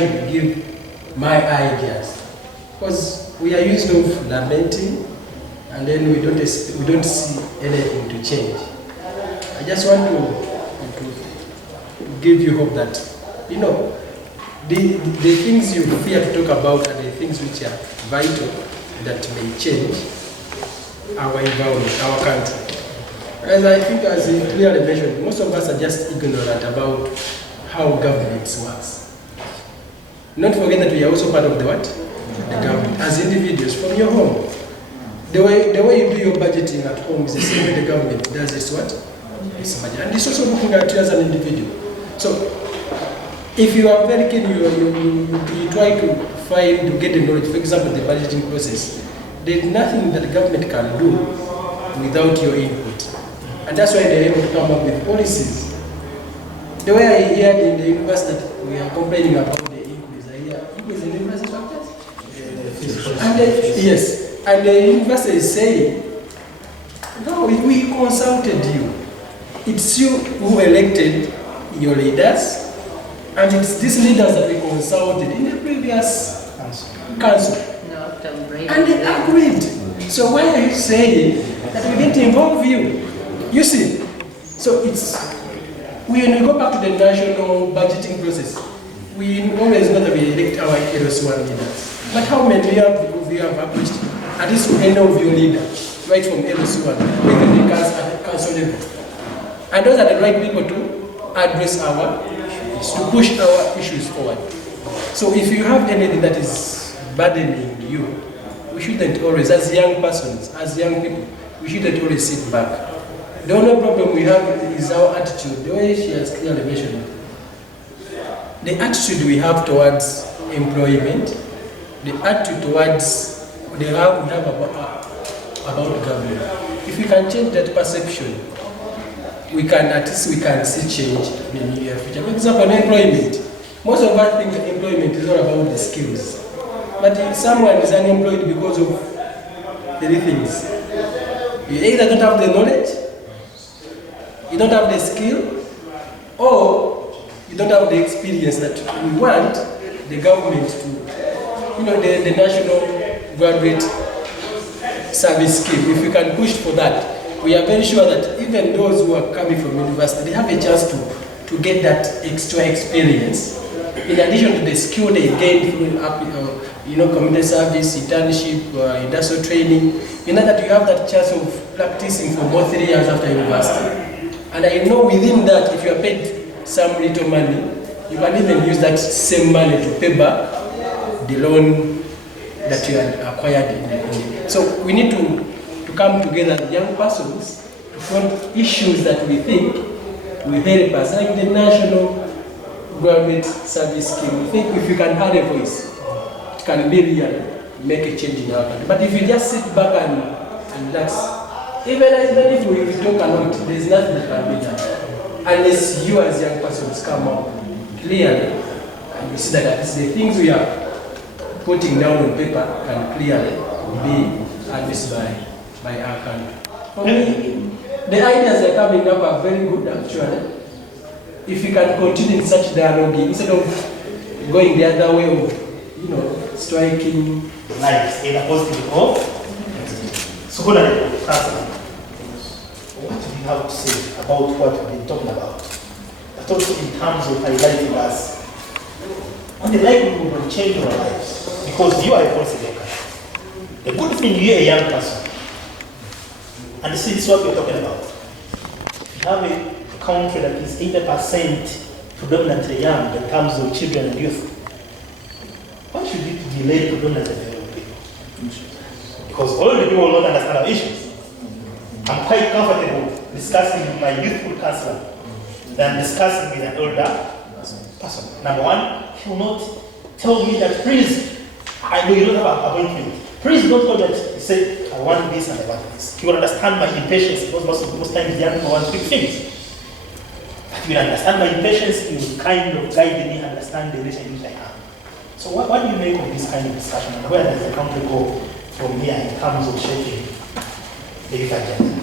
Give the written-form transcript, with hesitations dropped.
should give my ideas, because we are used to lamenting, and then we don't see anything to change. I just want to give you hope that, you know, the things you fear to talk about are the things which are vital that may change our environment, our country. As I think, as you clearly mentioned, most of us are just ignorant about how governments works. Not forget that we are also part of the what? The government, as individuals, from your home. The way you do your budgeting at home is the same way the government does its what? Its budget. And it's also looking at you as an individual. So, if you are very keen, you try to get the knowledge, for example, the budgeting process, there's nothing that the government can do without your input. And that's why they're able to come up with policies. The way I heard in the university that we are complaining about the increase, I hear increase in university structures? Yes. And the university is saying, no, we consulted you. It's you who elected your leaders, and it's these leaders that we consulted in the previous council. And they agreed. So why are you saying that we didn't involve you? You see, so it's, when we go back to the national budgeting process, we always know that we elect our LS1 leaders. But how many of you have approached at least any of your leaders, right from LS1, even the council level? And those are the right people to address to push our issues forward. So if you have anything that is burdening you, we shouldn't always, as young persons, as young people, we shouldn't always sit back. The only problem we have is our attitude, the way she has clearly mentioned. The attitude we have towards employment, the attitude towards we have about government. If we can change that perception, we can at least see change in the near future. For example, employment. Most of us think employment is all about the skills. But if someone is unemployed because of three things, you either don't have the knowledge, you don't have the skill, or you don't have the experience that we want the government to, you know, the national graduate service scheme. If we can push for that, we are very sure that even those who are coming from university, they have a chance to get that extra experience in addition to the skill they gain through community service, internship, industrial training. You know that you have that chance of practicing for more 3 years after university. And I know within that, if you are paid some little money, you can even use that same money to pay back the loan that you had acquired in the. So we need to come together as young persons to front issues that we think will help us, like the National Graduate Service Scheme. We think if you can have a voice, it can be real, make a change in our country. But if you just sit back and relax, even if we talk a lot, there's nothing that can be done. Unless you as young persons come up clearly and you see that at least the things we are putting down on paper can clearly be addressed by our country. For me, the ideas that are coming up are very good actually. If you can continue in such dialogue, instead of going the other way of, striking lives, either positive or negative. So, what do you have to say about what we've been talking about? But also in terms of highlighting us on the likelihood of changing our lives, because you are a policymaker. The good thing, you're a young person. And see, this is what we're talking about. We have a country that is 80% predominantly young in terms of children and youth. Why should it delay predominantly young people? Because all the people will not understand our issues. I'm quite comfortable discussing with my youthful counselor than discussing with an older person. Number one, he will not tell me that, please, I know you don't have an appointment. Please don't go that. He said, I want this and I want this. He will understand my impatience, because most times young people want big things. But he will understand my impatience, he will kind of guide me and understand the relationship I have. So what do you make of this kind of discussion, and where does the country go from here in terms of shaping the youth agenda?